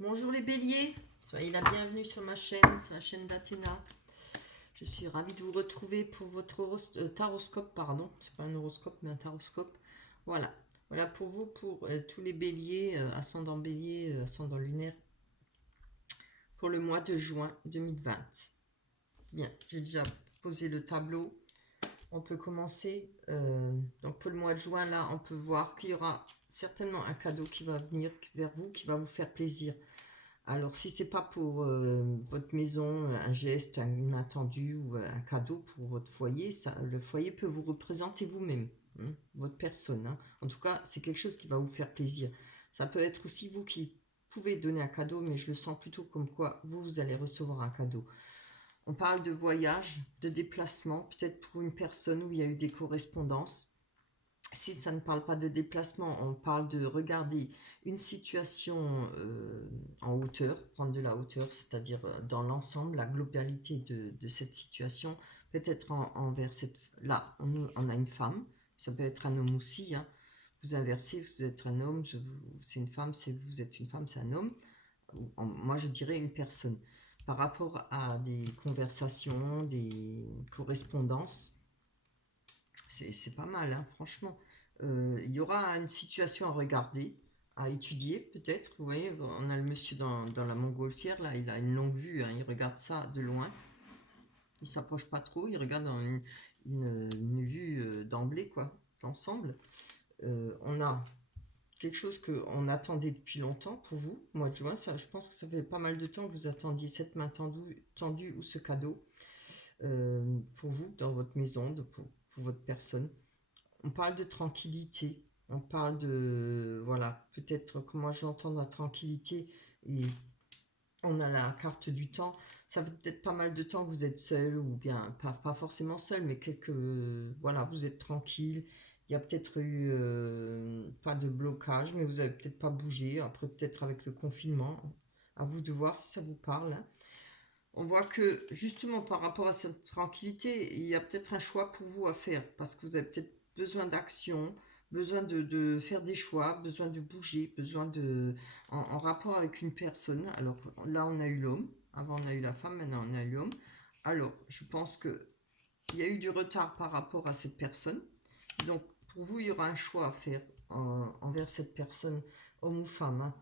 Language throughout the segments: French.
Bonjour les béliers, soyez la bienvenue sur ma chaîne, c'est la chaîne d'Athéna. Je suis ravie de vous retrouver pour votre taroscope, pardon, c'est pas un horoscope mais un taroscope. Voilà, voilà pour vous, pour tous les béliers, ascendant lunaire, pour le mois de juin 2020. Bien, j'ai déjà posé le tableau, on peut commencer. Donc pour le mois de juin, là, on peut voir qu'il y aura certainement un cadeau qui va venir vers vous, qui va vous faire plaisir. Alors, si c'est pas pour votre maison, un geste, une main tendue ou un cadeau pour votre foyer, ça, le foyer peut vous représenter vous-même, hein, votre personne. Hein. En tout cas, c'est quelque chose qui va vous faire plaisir. Ça peut être aussi vous qui pouvez donner un cadeau, mais je le sens plutôt comme quoi vous allez recevoir un cadeau. On parle de voyage, de déplacement, peut-être pour une personne où il y a eu des correspondances. Si ça ne parle pas de déplacement, on parle de regarder une situation en hauteur, prendre de la hauteur, c'est-à-dire dans l'ensemble, la globalité de cette situation, peut-être envers cette... Là, on a une femme, ça peut être un homme aussi, hein. Vous inversez, vous êtes un homme, c'est une femme, vous êtes une femme, c'est un homme. Moi, je dirais une personne. Par rapport à des conversations, des correspondances, c'est pas mal, hein, franchement. Il y aura une situation à regarder, à étudier peut-être. Vous voyez, on a le monsieur dans la montgolfière, là, il a une longue vue, hein, il regarde ça de loin. Il s'approche pas trop, il regarde dans une vue d'emblée, quoi, d'ensemble. On a quelque chose qu'on attendait depuis longtemps pour vous, mois de juin. Ça, je pense que ça fait pas mal de temps que vous attendiez cette main tendue ou ce cadeau pour vous, dans votre maison, pour votre personne. On parle de tranquillité, on parle de, voilà, peut-être que moi j'entends la tranquillité et on a la carte du temps. Ça fait peut-être pas mal de temps que vous êtes seul ou bien, pas forcément seul, mais voilà, vous êtes tranquille. Il y a peut-être eu pas de blocage, mais vous n'avez peut-être pas bougé. Après, peut-être avec le confinement, à vous de voir si ça vous parle. Hein. On voit que justement par rapport à cette tranquillité, il y a peut-être un choix pour vous à faire parce que vous avez peut-être besoin d'action, besoin de faire des choix, besoin de bouger, besoin en rapport avec une personne. Alors là, on a eu l'homme, avant on a eu la femme, maintenant on a eu l'homme. Alors, je pense que il y a eu du retard par rapport à cette personne. Donc, pour vous, il y aura un choix à faire envers cette personne, homme ou femme. Hein.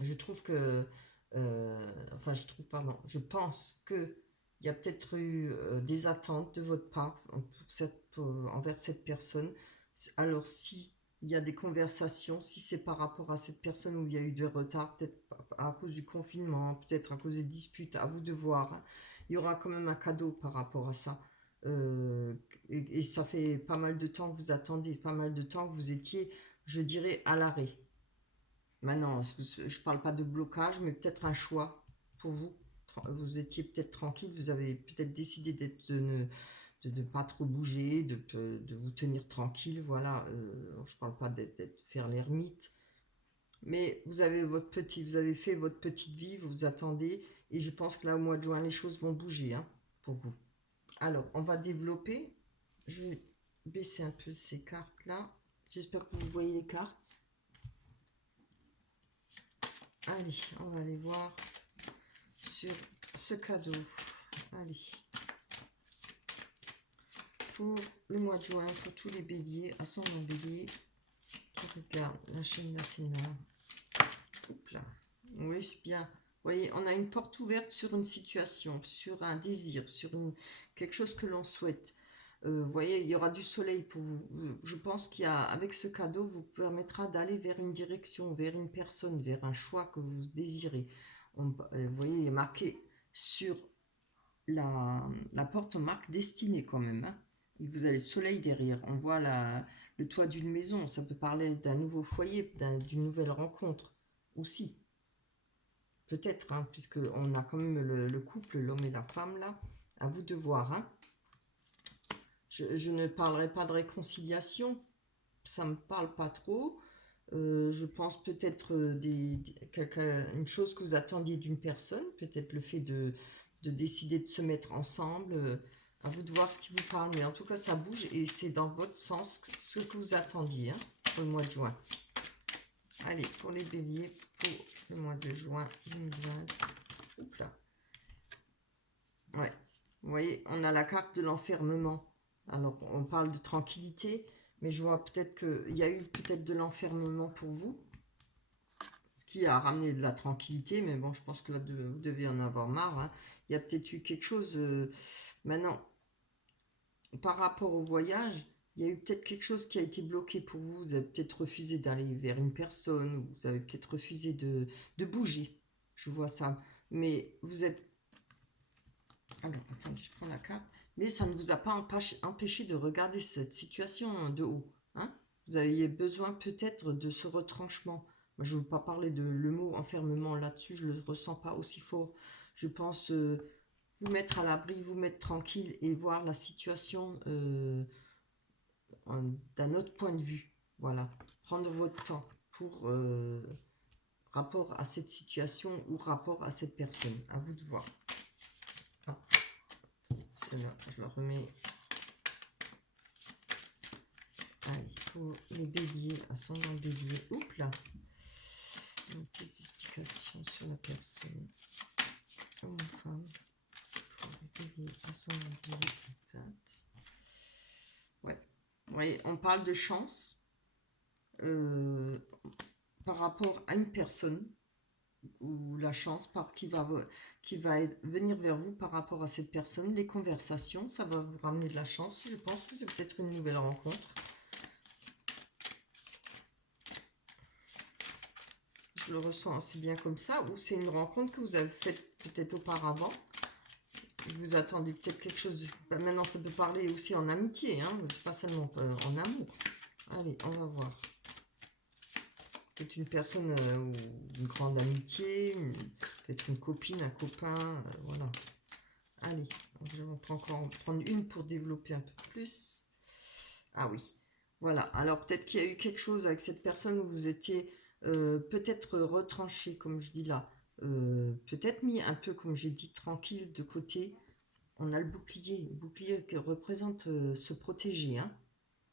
Je trouve que, pardon, je pense que il y a peut-être eu des attentes de votre part envers cette personne. Alors, si il y a des conversations, si c'est par rapport à cette personne où il y a eu de retard, peut-être à cause du confinement, peut-être à cause des disputes, à vous de voir, hein, il y aura quand même un cadeau par rapport à ça. Euh, et ça fait pas mal de temps que vous attendez, pas mal de temps que vous étiez, je dirais, à l'arrêt. Maintenant, je ne parle pas de blocage, mais peut-être un choix pour vous. Vous étiez peut-être tranquille, vous avez peut-être décidé de ne pas trop bouger, de vous tenir tranquille. Voilà, je ne parle pas d'être faire l'ermite, mais vous avez vous avez fait votre petite vie, vous vous attendez, et je pense que là au mois de juin, les choses vont bouger, hein, pour vous. Alors, on va développer. Je vais baisser un peu ces cartes là. J'espère que vous voyez les cartes. Allez, on va aller voir sur ce cadeau. Allez. Pour le mois de juin, pour tous les béliers, ascendant bélier, je regarde la chaîne d'Athéna. Hop là. Oui, c'est bien. Vous voyez, on a une porte ouverte sur une situation, sur un désir, sur quelque chose que l'on souhaite. Vous voyez, il y aura du soleil pour vous. Je pense qu'avec ce cadeau, vous permettra d'aller vers une direction, vers une personne, vers un choix que vous désirez. Vous voyez, il est marqué sur la porte, on marque destinée quand même. Hein. Et vous avez le soleil derrière. On voit le toit d'une maison. Ça peut parler d'un nouveau foyer, d'une nouvelle rencontre aussi. Peut-être, hein, puisqu'on a quand même le couple, l'homme et la femme là. À vous de voir. Hein. Je ne parlerai pas de réconciliation, ça me parle pas trop. Je pense peut-être une chose que vous attendiez d'une personne, peut-être le fait de décider de se mettre ensemble. À vous de voir ce qui vous parle, mais en tout cas ça bouge et c'est dans votre sens ce que vous attendiez, hein, pour le mois de juin. Allez, pour les béliers, pour le mois de juin 2020. Oups là. Ouais, vous voyez, on a la carte de l'enfermement. Alors, on parle de tranquillité, mais je vois peut-être qu'il y a eu peut-être de l'enfermement pour vous, ce qui a ramené de la tranquillité, mais bon, je pense que là, vous devez en avoir marre. Hein. Il y a peut-être eu quelque chose... maintenant, par rapport au voyage, il y a eu peut-être quelque chose qui a été bloqué pour vous. Vous avez peut-être refusé d'aller vers une personne, ou vous avez peut-être refusé de bouger. Je vois ça. Mais vous êtes... Alors, attendez, je prends la carte. Mais ça ne vous a pas empêché de regarder cette situation de haut. Hein. Vous aviez besoin peut-être de ce retranchement. Moi, je ne veux pas parler de le mot enfermement là-dessus, je ne le ressens pas aussi fort. Je pense vous mettre à l'abri, vous mettre tranquille et voir la situation d'un autre point de vue. Voilà. Prendre votre temps pour rapport à cette situation ou rapport à cette personne. À vous de voir. Ah. Celle-là, je la remets. Allez, pour les béliers, ascendant bélier. Oups là. Une petite explication sur la personne. Homme ou femme. Pour les béliers, ascendant bélier. 20. Ouais. Vous voyez, on parle de chance par rapport à une personne, ou la chance qui va venir vers vous par rapport à cette personne. Les conversations, ça va vous ramener de la chance. Je pense que c'est peut-être une nouvelle rencontre. Je le ressens assez bien comme ça. Ou c'est une rencontre que vous avez faite peut-être auparavant. Vous attendez peut-être quelque chose. Maintenant, ça peut parler aussi en amitié. Hein, c'est pas seulement en amour. Allez, on va voir. Peut-être une personne ou une grande amitié, peut-être une copine, un copain, voilà. Allez, je vais encore en prendre une pour développer un peu plus. Ah oui, voilà. Alors peut-être qu'il y a eu quelque chose avec cette personne où vous étiez peut-être retranché, comme je dis là. Peut-être mis un peu, comme j'ai dit, tranquille de côté. On a le bouclier. Le bouclier qui représente se protéger. Hein.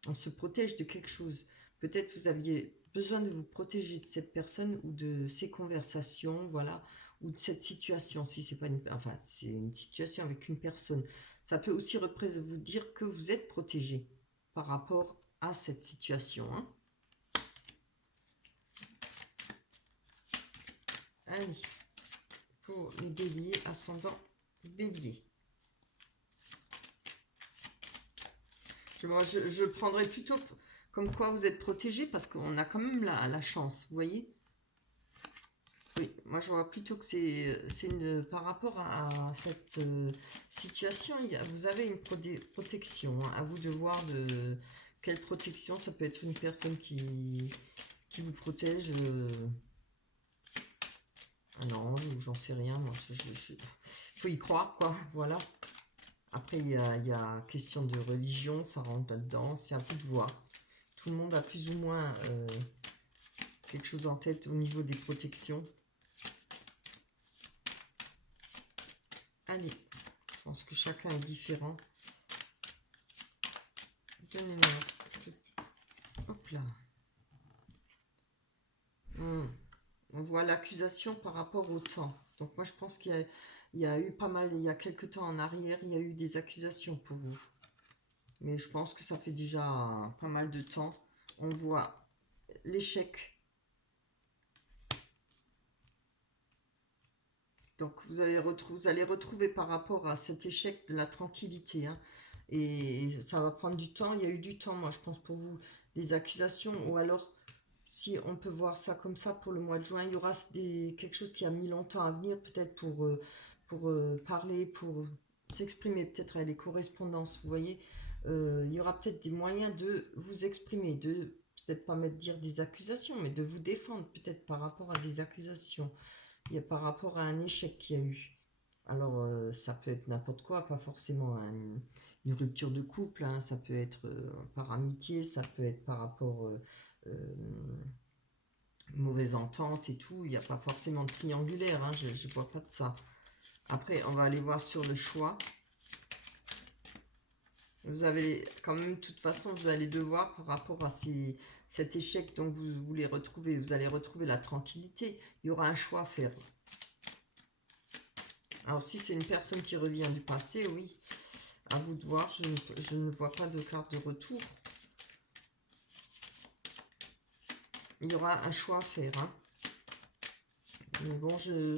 On se protège de quelque chose. Peut-être vous aviez besoin de vous protéger de cette personne ou de ces conversations, voilà, ou de cette situation. Si c'est pas enfin, c'est une situation avec une personne. Ça peut aussi vous dire que vous êtes protégé par rapport à cette situation. Hein. Allez, pour les béliers, ascendant bélier. Je prendrais plutôt comme quoi vous êtes protégé parce qu'on a quand même la chance, vous voyez. Oui, moi je vois plutôt que c'est par rapport à cette situation, vous avez une protection. Hein, à vous de voir de quelle protection. Ça peut être une personne qui vous protège. Un ange ou j'en sais rien. Moi, faut y croire, quoi. Voilà. Après, il y a question de religion, ça rentre là-dedans. C'est à vous de voir. Tout le monde a plus ou moins quelque chose en tête au niveau des protections. Allez, je pense que chacun est différent. Donnez-moi. Hop là. On voit l'accusation par rapport au temps. Donc moi je pense qu'il y a eu pas mal, il y a quelques temps en arrière, il y a eu des accusations pour vous. Mais je pense que ça fait déjà pas mal de temps. On voit l'échec. Donc vous allez retrouver par rapport à cet échec de la tranquillité. Hein. Et ça va prendre du temps. Il y a eu du temps, moi je pense, pour vous, des accusations. Ou alors, si on peut voir ça comme ça pour le mois de juin, il y aura quelque chose qui a mis longtemps à venir, peut-être pour parler, pour s'exprimer, peut-être à les correspondances, vous voyez. Il y aura peut-être des moyens de vous exprimer, de peut-être pas dire des accusations, mais de vous défendre peut-être par rapport à des accusations. Il y a par rapport à un échec qu'il y a eu. Alors, ça peut être n'importe quoi, pas forcément une rupture de couple, hein, ça peut être par amitié, ça peut être par rapport mauvaise entente et tout. Il n'y a pas forcément de triangulaire, hein, je ne vois pas de ça. Après, on va aller voir sur le choix. Vous avez quand même, de toute façon, vous allez devoir, par rapport à cet échec, donc vous voulez retrouver, vous allez retrouver la tranquillité. Il y aura un choix à faire. Alors, si c'est une personne qui revient du passé, oui, à vous de voir. Je ne vois pas de carte de retour. Il y aura un choix à faire. Hein. Mais bon, je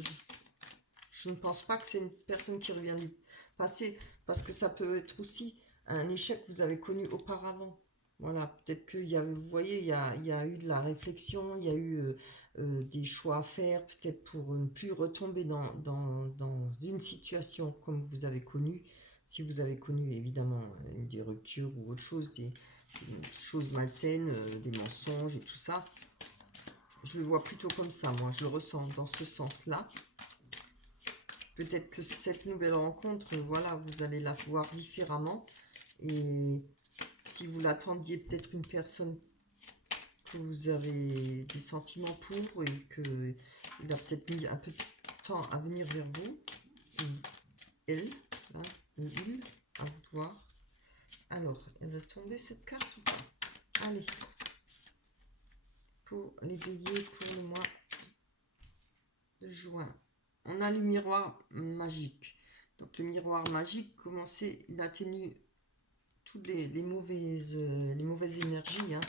ne pense pas que c'est une personne qui revient du passé, parce que ça peut être aussi un échec que vous avez connu auparavant. Voilà, peut-être qu'il y a, vous voyez, il y a eu de la réflexion, il y a eu des choix à faire, peut-être pour ne plus retomber dans une situation comme vous avez connu. Si vous avez connu évidemment des ruptures ou autre chose, des choses malsaines, des mensonges et tout ça. Je le vois plutôt comme ça, moi, je le ressens dans ce sens-là. Peut-être que cette nouvelle rencontre, voilà, vous allez la voir différemment. Et si vous l'attendiez, peut-être une personne que vous avez des sentiments pour et qu'il a peut-être mis un peu de temps à venir vers vous, elle, là, il, à vous de voir. Alors, elle va tomber cette carte ou pas? Allez, pour les béliers pour le mois de juin. On a le miroir magique. Donc le miroir magique, commencez d'atténuer toutes les mauvaises énergies. Hein.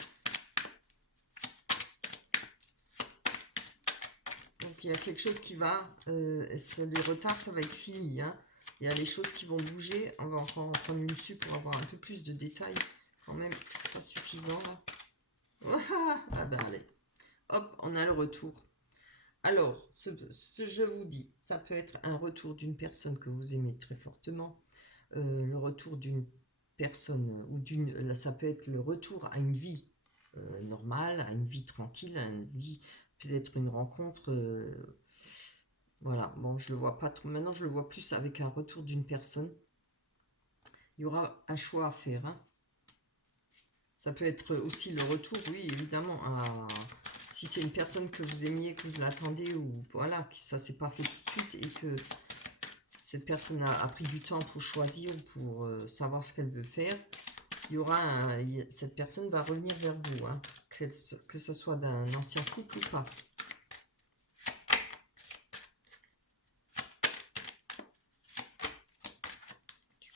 Donc il y a quelque chose qui va, les retards, ça va être fini. Hein. Il y a les choses qui vont bouger. On va encore en prendre une dessus pour avoir un peu plus de détails. Quand même, c'est pas suffisant là. Ah ben allez. Hop, on a le retour. Alors, je vous dis, ça peut être un retour d'une personne que vous aimez très fortement, le retour d'une personne, ou ça peut être le retour à une vie normale, à une vie tranquille, à une vie, peut-être une rencontre, voilà, bon, je le vois pas trop, maintenant je le vois plus avec un retour d'une personne. Il y aura un choix à faire, hein. Ça peut être aussi le retour, oui, évidemment, si c'est une personne que vous aimiez, que vous l'attendez, ou voilà, que ça s'est pas fait tout de suite et que cette personne a pris du temps pour choisir ou pour savoir ce qu'elle veut faire, il y aura cette personne va revenir vers vous, hein, que ce soit d'un ancien couple ou pas.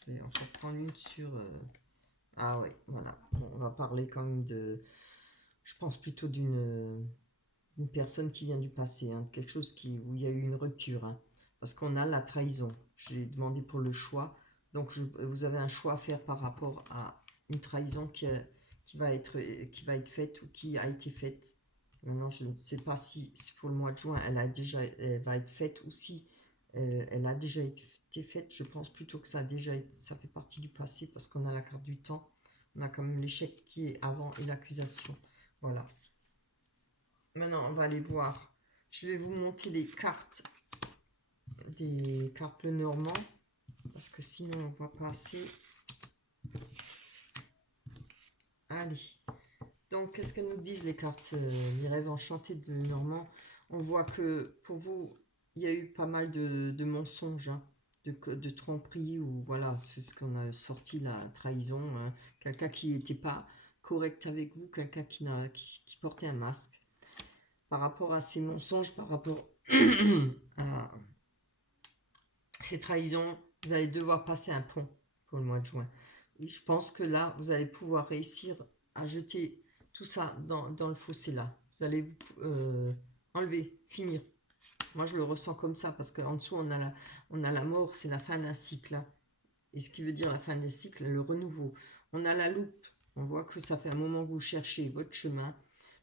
On va prendre une sur... Ah ouais, voilà. Bon, on va parler quand même de... Je pense plutôt d'une personne qui vient du passé, hein, quelque chose où il y a eu une rupture. Hein, parce qu'on a la trahison. Je l'ai demandé pour le choix. Donc vous avez un choix à faire par rapport à une trahison qui va être faite ou qui a été faite. Maintenant, je ne sais pas si pour le mois de juin, elle va être faite ou si elle a déjà été faite. Je pense plutôt que ça fait partie du passé parce qu'on a la carte du temps. On a quand même l'échec qui est avant et l'accusation. Voilà. Maintenant, on va aller voir. Je vais vous monter les cartes des cartes Lenormand parce que sinon on va passer. Allez. Donc, qu'est-ce qu'elles nous disent les cartes les rêves enchantés de Lenormand? On voit que pour vous, il y a eu pas mal de mensonges, hein, de tromperies, ou voilà, c'est ce qu'on a sorti, la trahison. Hein. Quelqu'un qui n'était pas correct avec vous, quelqu'un qui portait un masque. Par rapport à ces mensonges, par rapport à ces trahisons, vous allez devoir passer un pont pour le mois de juin. Et je pense que là, vous allez pouvoir réussir à jeter tout ça dans le fossé là. Vous allez enlever, finir. Moi, je le ressens comme ça parce qu'en dessous, on a la mort, c'est la fin d'un cycle. Hein. Et ce qui veut dire la fin des cycles, le renouveau. On a la loupe. On voit que ça fait un moment que vous cherchez votre chemin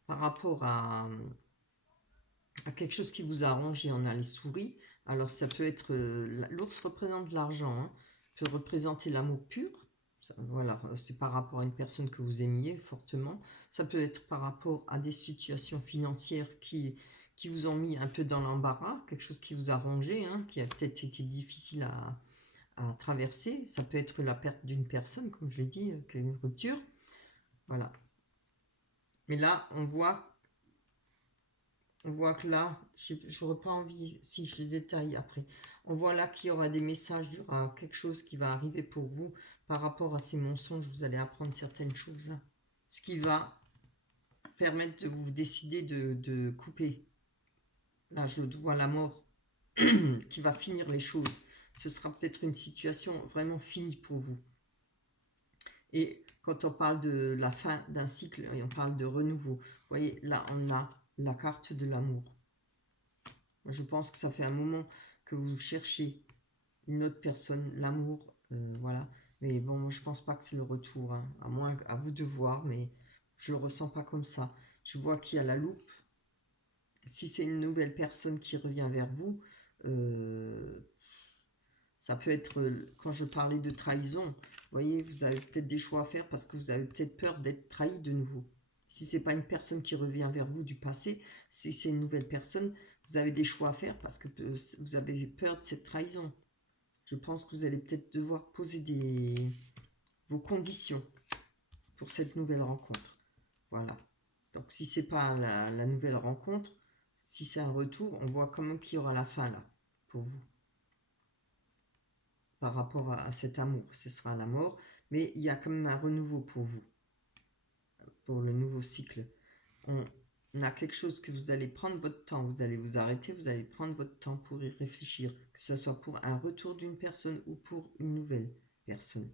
par rapport à quelque chose qui vous arrange, et on a les souris. Alors ça peut être, l'ours représente l'argent, hein, peut représenter l'amour pur, ça, voilà, c'est par rapport à une personne que vous aimiez fortement. Ça peut être par rapport à des situations financières qui vous ont mis un peu dans l'embarras, quelque chose qui vous a rongé, hein, qui a peut-être été difficile à traverser. Ça peut être la perte d'une personne, comme je l'ai dit, une rupture. Voilà. Mais là, on voit que là, j'aurais pas envie, si je les détaille après, on voit là qu'il y aura des messages, il y aura quelque chose qui va arriver pour vous par rapport à ces mensonges, vous allez apprendre certaines choses. Ce qui va permettre de vous décider de couper. Là, je vois la mort qui va finir les choses. Ce sera peut-être une situation vraiment finie pour vous. Et quand on parle de la fin d'un cycle, et on parle de renouveau, vous voyez, là, on a la carte de l'amour. Je pense que ça fait un moment que vous cherchez une autre personne, l'amour, voilà. Mais bon, je pense pas que c'est le retour, hein, à moins à vous de voir, mais je le ressens pas comme ça. Je vois qu'il y a la loupe. Si c'est une nouvelle personne qui revient vers vous, ça peut être, quand je parlais de trahison, vous voyez, vous avez peut-être des choix à faire parce que vous avez peut-être peur d'être trahi de nouveau. Si c'est pas une personne qui revient vers vous du passé, si c'est une nouvelle personne, vous avez des choix à faire parce que vous avez peur de cette trahison. Je pense que vous allez peut-être devoir poser vos conditions pour cette nouvelle rencontre. Voilà. Donc si c'est pas la nouvelle rencontre, si c'est un retour, on voit quand même qu'il y aura la fin là, pour vous. Par rapport à cet amour, ce sera la mort, mais il y a quand même un renouveau pour vous, pour le nouveau cycle. On a quelque chose que vous allez prendre votre temps, vous allez vous arrêter, vous allez prendre votre temps pour y réfléchir, que ce soit pour un retour d'une personne ou pour une nouvelle personne.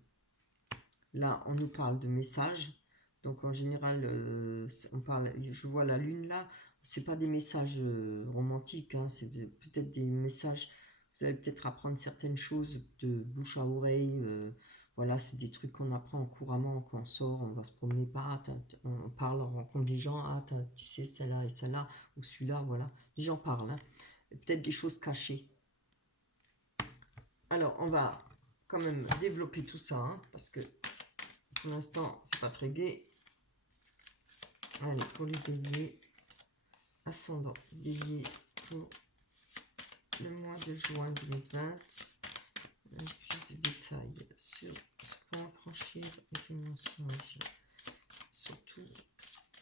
Là, on nous parle de messages. Donc en général, on parle, je vois la lune là, c'est pas des messages romantiques, hein, c'est peut-être des messages, vous allez peut-être apprendre certaines choses de bouche à oreille, voilà, c'est des trucs qu'on apprend couramment quand on sort, on va se promener, pas, on parle, on rencontre des gens, ah, tu sais, celle-là et celle-là, ou celui-là, voilà, les gens parlent, hein, peut-être des choses cachées. Alors, on va quand même développer tout ça, hein, parce que pour l'instant, c'est pas très gai. Allez, pour les béliers, ascendant bélier pour le mois de juin 2020. Plus de détails sur ce point à franchir et ces mensonges. Surtout,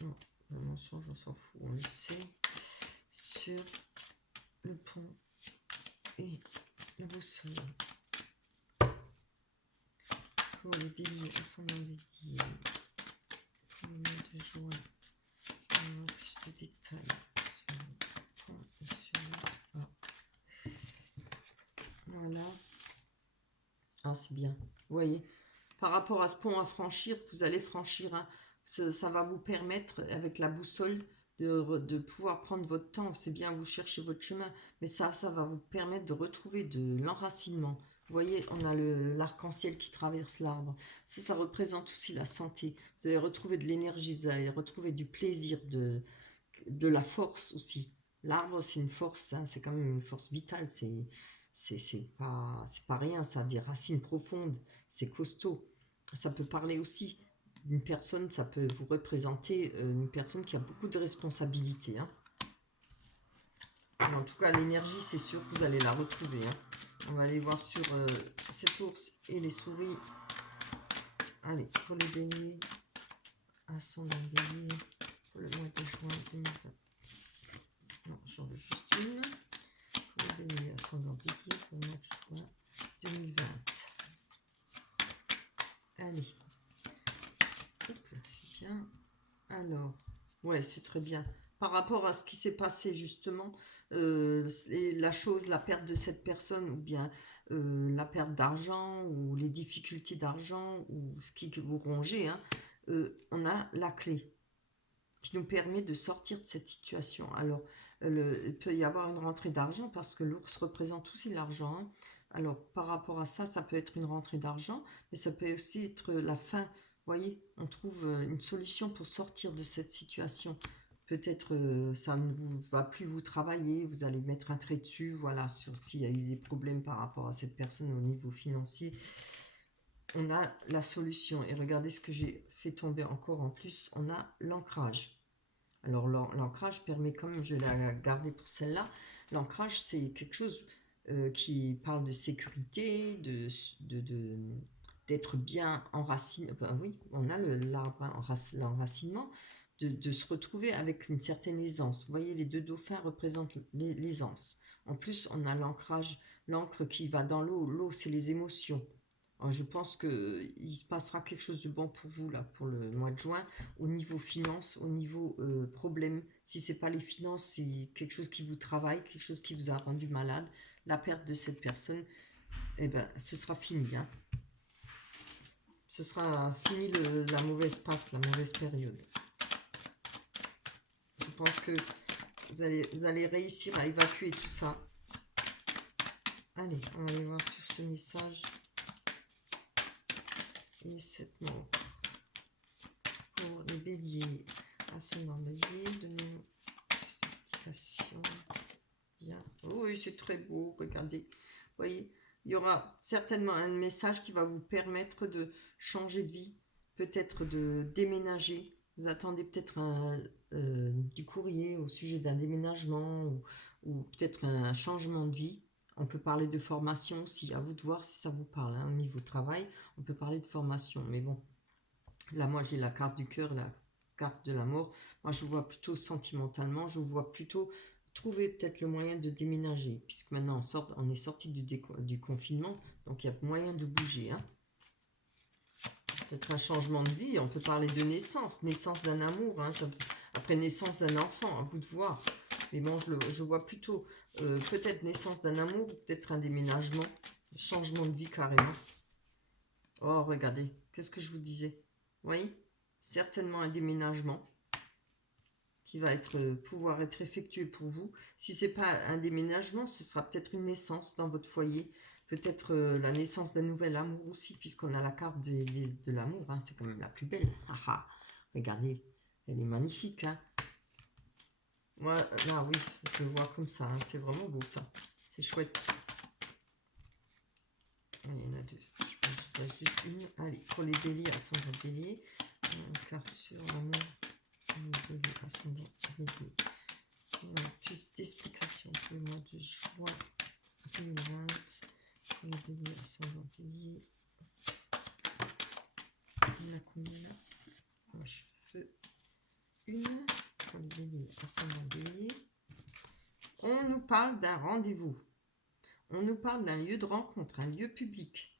non, le mensonge, on s'en fout, on le sait. Sur le pont et la boussole. Pour les béliers, ascendant bélier, pour le mois de juin. Plus de détails sur le pont et sur le bas. Voilà. Ah, c'est bien. Vous voyez, par rapport à ce pont à franchir, vous allez franchir, hein, ça va vous permettre, avec la boussole, de pouvoir prendre votre temps. C'est bien, vous cherchez votre chemin, mais ça va vous permettre de retrouver de l'enracinement. Vous voyez, on a l'arc-en-ciel qui traverse l'arbre. Ça représente aussi la santé. Vous allez retrouver de l'énergie, vous allez retrouver du plaisir, de la force aussi. L'arbre, c'est une force, hein, c'est quand même une force vitale. C'est pas rien, ça a des racines profondes, c'est costaud. Ça peut parler aussi d'une personne, ça peut vous représenter une personne qui a beaucoup de responsabilités, hein. Mais en tout cas, l'énergie, c'est sûr que vous allez la retrouver, hein. On va aller voir sur cet ours et les souris. Allez, pour les béliers, ascendant bélier, pour le mois de juin 2020. Non, j'en veux juste une. Pour les béliers, ascendant bélier, pour le mois de juin 2020. Allez. Hop, c'est bien. Alors, ouais, c'est très bien. Par rapport à ce qui s'est passé justement, la perte de cette personne, ou bien la perte d'argent, ou les difficultés d'argent, ou ce qui vous rongez, hein, on a la clé qui nous permet de sortir de cette situation. Alors, il peut y avoir une rentrée d'argent parce que l'ours représente aussi l'argent, hein. Alors, par rapport à ça, ça peut être une rentrée d'argent, mais ça peut aussi être la fin. Vous voyez, on trouve une solution pour sortir de cette situation. Peut-être ça ne vous va plus vous travailler, vous allez mettre un trait dessus, voilà, sur s'il y a eu des problèmes par rapport à cette personne au niveau financier. On a la solution. Et regardez ce que j'ai fait tomber encore en plus, on a l'ancrage. Alors l'ancrage permet quand même, je l'ai gardé pour celle-là, l'ancrage c'est quelque chose qui parle de sécurité, d'être bien enraciné. Ben oui, on a l'enracinement, de se retrouver avec une certaine aisance. Vous voyez, les deux dauphins représentent l'aisance. En plus, on a l'ancrage, l'encre qui va dans l'eau. L'eau, c'est les émotions. Alors, je pense qu'il se passera quelque chose de bon pour vous, là, pour le mois de juin, au niveau finance, au niveau problème. Si ce n'est pas les finances, c'est quelque chose qui vous travaille, quelque chose qui vous a rendu malade. La perte de cette personne, eh ben, ce sera fini, hein. Ce sera fini la mauvaise passe, la mauvaise période. Je pense que vous allez réussir à évacuer tout ça. Allez, on va aller voir sur ce message. Et cette mort. Pour les béliers, ascendant bélier, donnez-nous cette explication. Bien. Oh, oui, c'est très beau, regardez. Vous voyez, il y aura certainement un message qui va vous permettre de changer de vie, peut-être de déménager. Vous attendez peut-être du courrier au sujet d'un déménagement ou peut-être un changement de vie. On peut parler de formation aussi, à vous de voir si ça vous parle. Hein. Au niveau travail, on peut parler de formation. Mais bon, là, moi, j'ai la carte du cœur, la carte de la mort. Moi, je vois plutôt sentimentalement, je vois plutôt trouver peut-être le moyen de déménager, puisque maintenant, on est sorti du confinement, donc il y a moyen de bouger. Hein. Peut-être un changement de vie, on peut parler de naissance, naissance d'un amour, hein, après naissance d'un enfant, à vous de voir. Mais bon, je vois plutôt peut-être naissance d'un amour, peut-être un déménagement, changement de vie carrément. Oh, regardez, qu'est-ce que je vous disais? Oui, certainement un déménagement qui va pouvoir être effectué pour vous. Si ce n'est pas un déménagement, ce sera peut-être une naissance dans votre foyer, peut-être la naissance d'un nouvel amour aussi, puisqu'on a la carte de l'amour, hein, c'est quand même la plus belle. Ah, ah. Regardez, elle est magnifique. Hein. Moi, là, oui, je le vois comme ça, hein, c'est vraiment beau ça, c'est chouette. Allez, il y en a deux, je pense qu'il y en a juste une. Allez, pour les béliers, ascendant bélier, une carte sur l'amour. Plus d'explications pour le mois de juin 2020 pour les béliers ascendant bélier. On a combien? Moi je fais une pour les béliers ascendant bélier. On nous parle d'un rendez-vous. On nous parle d'un lieu de rencontre, un lieu public.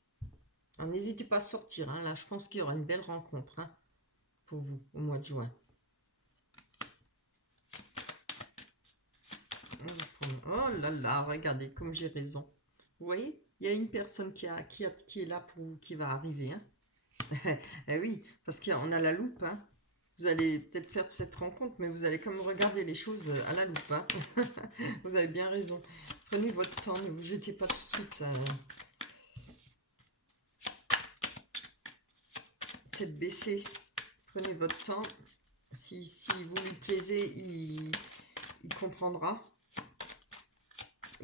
N'hésitez pas à sortir. Hein. Là, je pense qu'il y aura une belle rencontre hein, pour vous au mois de juin. Oh là là, regardez comme j'ai raison. Vous voyez, il y a une personne qui est là pour vous, qui va arriver. Hein. Eh oui, parce qu'on a la loupe. Hein. Vous allez peut-être faire cette rencontre, mais vous allez quand même regarder les choses à la loupe. Hein. Vous avez bien raison. Prenez votre temps, ne vous jetez pas tout de suite. Tête baissée. Prenez votre temps. Si vous lui plaisez, il comprendra.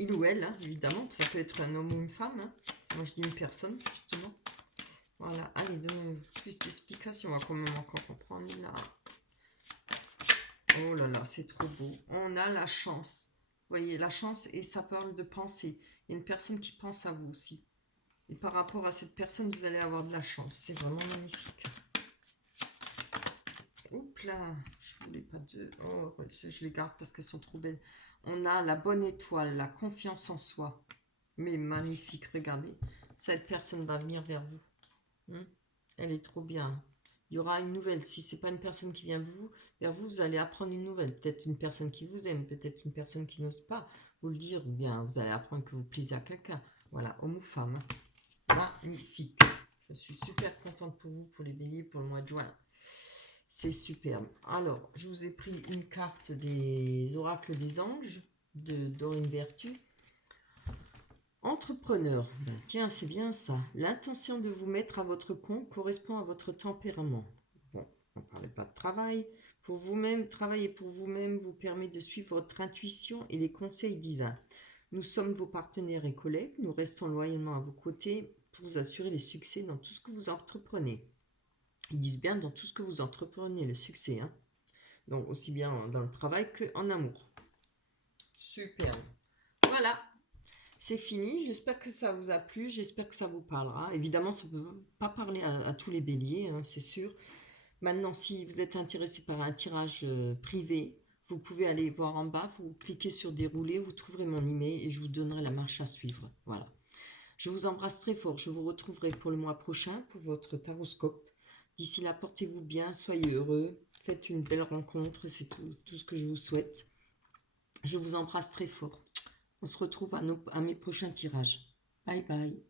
Il ou elle, hein, évidemment. Ça peut être un homme ou une femme. Hein. Moi, je dis une personne, justement. Voilà. Allez, donnez-nous plus d'explications. On va quand même encore comprendre là. Oh là là, c'est trop beau. On a la chance. Vous voyez, la chance, et ça parle de penser. Il y a une personne qui pense à vous aussi. Et par rapport à cette personne, vous allez avoir de la chance. C'est vraiment magnifique. Oups là, je voulais pas de... Oh, je les garde parce qu'elles sont trop belles. On a la bonne étoile, la confiance en soi. Mais magnifique, regardez. Cette personne va venir vers vous. Elle est trop bien. Il y aura une nouvelle. Si ce n'est pas une personne qui vient vers vous, vous allez apprendre une nouvelle. Peut-être une personne qui vous aime, peut-être une personne qui n'ose pas vous le dire, ou bien vous allez apprendre que vous plaisez à quelqu'un. Voilà, homme ou femme. Magnifique. Je suis super contente pour vous, pour les béliers, pour le mois de juin. C'est superbe. Alors, je vous ai pris une carte des oracles des anges de Dorine Vertu. Entrepreneur, ben tiens, c'est bien ça. L'intention de vous mettre à votre compte correspond à votre tempérament. Bon, on ne parlait pas de travail. Pour vous-même, travailler pour vous-même vous permet de suivre votre intuition et les conseils divins. Nous sommes vos partenaires et collègues. Nous restons loyalement à vos côtés pour vous assurer le succès dans tout ce que vous entreprenez. Ils disent bien dans tout ce que vous entreprenez, le succès. Hein. Donc, aussi bien dans le travail qu'en amour. Superbe. Voilà. C'est fini, j'espère que ça vous a plu, j'espère que ça vous parlera. Évidemment, ça ne peut pas parler à tous les béliers, hein, c'est sûr. Maintenant, si vous êtes intéressé par un tirage privé, vous pouvez aller voir en bas, vous cliquez sur dérouler, vous trouverez mon email et je vous donnerai la marche à suivre. Voilà. Je vous embrasse très fort. Je vous retrouverai pour le mois prochain pour votre taroscope. D'ici là, portez-vous bien, soyez heureux, faites une belle rencontre, c'est tout ce que je vous souhaite. Je vous embrasse très fort. On se retrouve à mes prochains tirages. Bye bye.